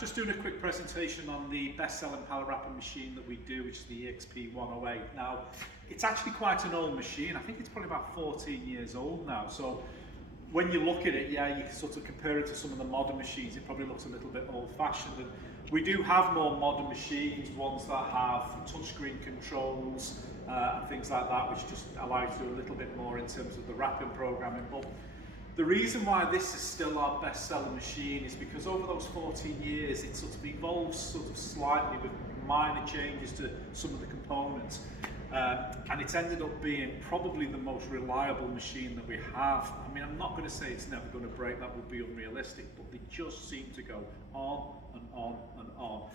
Just doing a quick presentation on the best-selling pallet wrapping machine that we do, which is the EXP 108. Now, it's actually quite an old machine. I think it's probably about 14 years old now. So when you look at it, yeah, you can sort of compare it to some of the modern machines. It probably looks a little bit old-fashioned. And we do have more modern machines, ones that have touchscreen controls and things like that, which just allow you to do a little bit more in terms of the wrapping programming. But the reason why this is still our best-selling machine is because over those 14 years, it sort of evolves sort of slightly with minor changes to some of the components. And it's ended up being probably the most reliable machine that we have. I mean, I'm not going to say it's never going to break, that would be unrealistic, but they just seem to go on and on and on.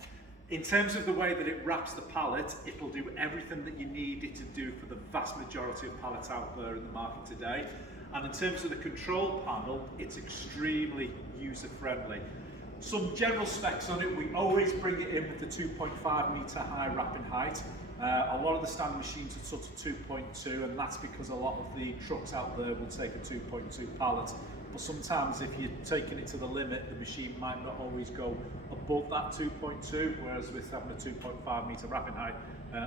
In terms of the way that it wraps the pallet, it'll do everything that you need it to do for the vast majority of pallets out there in the market today. And in terms of the control panel, it's extremely user-friendly. Some general specs on it, we always bring it in with the 2.5 metre high wrapping height. A lot of the standard machines are sort of 2.2, and that's because a lot of the trucks out there will take a 2.2 pallet. But sometimes if you're taking it to the limit, the machine might not always go above that 2.2, whereas with having a 2.5 metre wrapping height,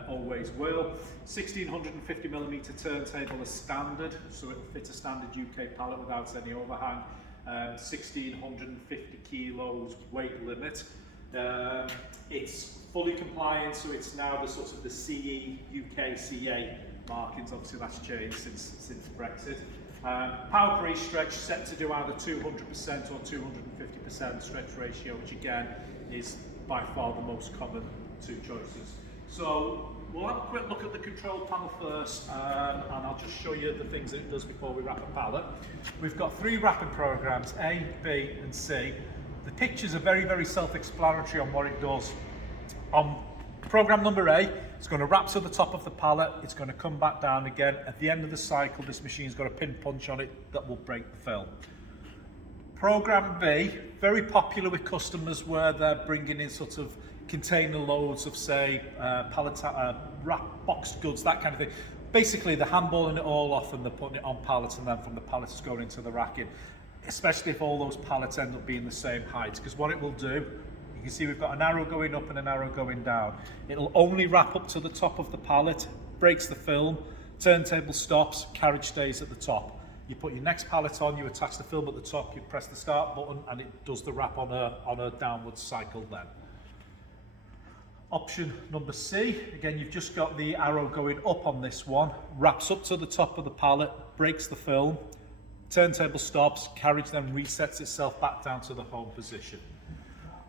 always will. 1650mm turntable is standard, so it'll fit a standard UK pallet without any overhang. 1650 kilos weight limit. It's fully compliant, so it's now the sort of the CE UK CA markings. Obviously that's changed since Brexit. Power per stretch set to do either 200% or 250% stretch ratio, which again is by far the most common two choices. So we'll have a quick look at the control panel first, and I'll just show you the things that it does before we wrap a pallet. We've got 3 wrapping programs, A, B and C. The pictures are very, very self-explanatory on what it does. On program number A, it's going to wrap to the top of the pallet, it's going to come back down again. At the end of the cycle, this machine's got a pin punch on it that will break the film. Program B, very popular with customers where they're bringing in sort of container loads of, say, boxed goods, that kind of thing. Basically, they're handballing it all off and they're putting it on pallets, and then from the pallets it's going into the racking, especially if all those pallets end up being the same height. Because what it will do, you can see we've got an arrow going up and an arrow going down. It'll only wrap up to the top of the pallet, breaks the film, turntable stops, carriage stays at the top. You put your next pallet on, you attach the film at the top, you press the start button, and it does the wrap on a downward cycle then. Option number C, again you've just got the arrow going up on this one, wraps up to the top of the pallet, breaks the film, turntable stops, carriage then resets itself back down to the home position.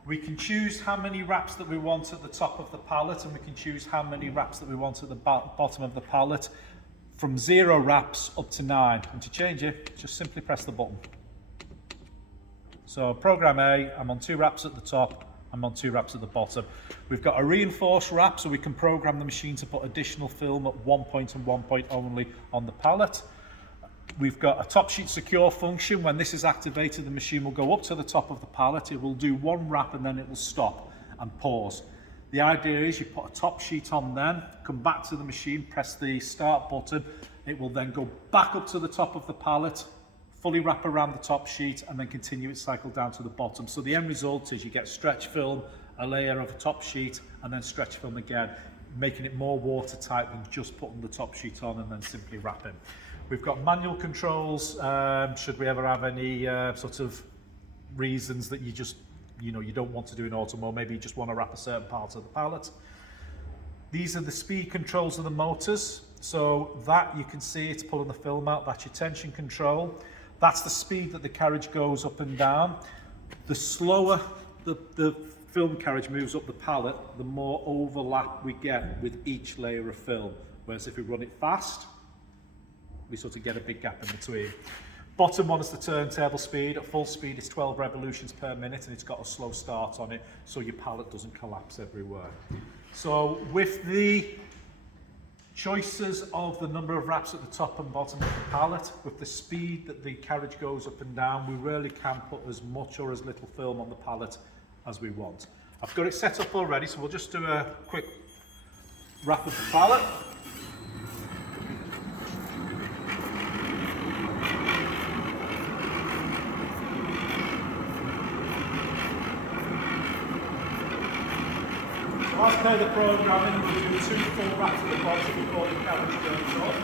We can choose how many wraps that we want at the top of the pallet, and we can choose how many wraps that we want at the bottom of the pallet, from 0 wraps up to 9. And to change it, just simply press the button. So program A, I'm on 2 wraps at the top, I'm on 2 wraps at the bottom. We've got a reinforced wrap, so we can program the machine to put additional film at 1 point and 1 point only on the pallet. We've got a top sheet secure function. When this is activated, the machine will go up to the top of the pallet. It will do 1 wrap and then it will stop and pause. The idea is you put a top sheet on then, come back to the machine, press the start button. It will then go back up to the top of the pallet, fully wrap around the top sheet, and then continue its cycle down to the bottom. So the end result is you get stretch film, a layer of a top sheet, and then stretch film again, making it more watertight than just putting the top sheet on and then simply wrapping. We've got manual controls, should we ever have any sort of reasons that you just, you don't want to do an auto mode, maybe you just want to wrap a certain part of the pallet. These are the speed controls of the motors. So that you can see it's pulling the film out, that's your tension control. That's the speed that the carriage goes up and down. The slower the film carriage moves up the pallet, the more overlap we get with each layer of film. Whereas if we run it fast, we sort of get a big gap in between. Bottom one is the turntable speed. At full speed, it's 12 revolutions per minute, and it's got a slow start on it, so your pallet doesn't collapse everywhere. So with the choices of the number of wraps at the top and bottom of the pallet, with the speed that the carriage goes up and down, we really can put as much or as little film on the pallet as we want. I've got it set up already, so we'll just do a quick wrap of the pallet. as per the programming, we'll do 2 full wraps at the bottom before the carriage goes up.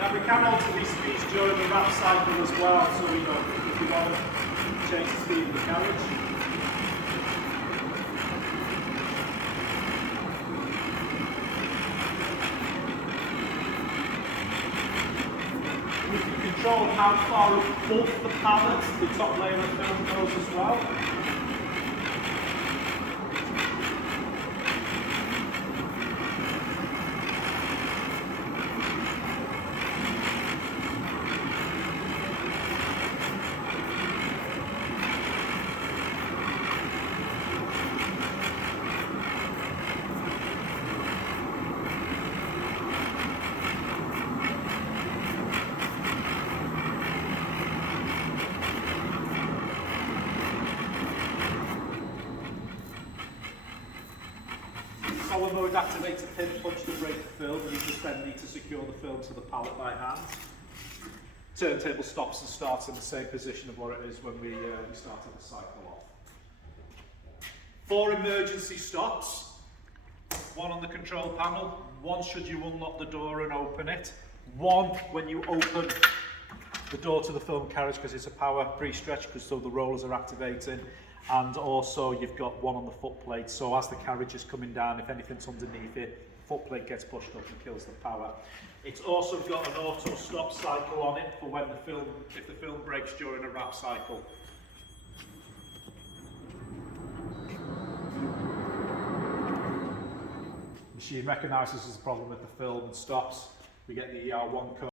And we can alter these speeds during the wrap cycle as well, so we know if we want to change the speed of the carriage. We can control how far above the pallet the top layer of film goes as well. Solid mode activates a pin punch to break the film, and you just then need to secure the film to the pallet by hand. Turntable stops and starts in the same position of what it is when we started the cycle off. 4 emergency stops, 1 on the control panel, 1 should you unlock the door and open it, 1 when you open the door to the film carriage because it's a power pre-stretch, because so the rollers are activating. And also you've got 1 on the foot plate, so as the carriage is coming down, if anything's underneath it, foot plate gets pushed up and kills the power. It's also got an auto stop cycle on it for when if the film breaks during a wrap cycle. Machine recognises there's a problem with the film and stops. We get the ER1 code.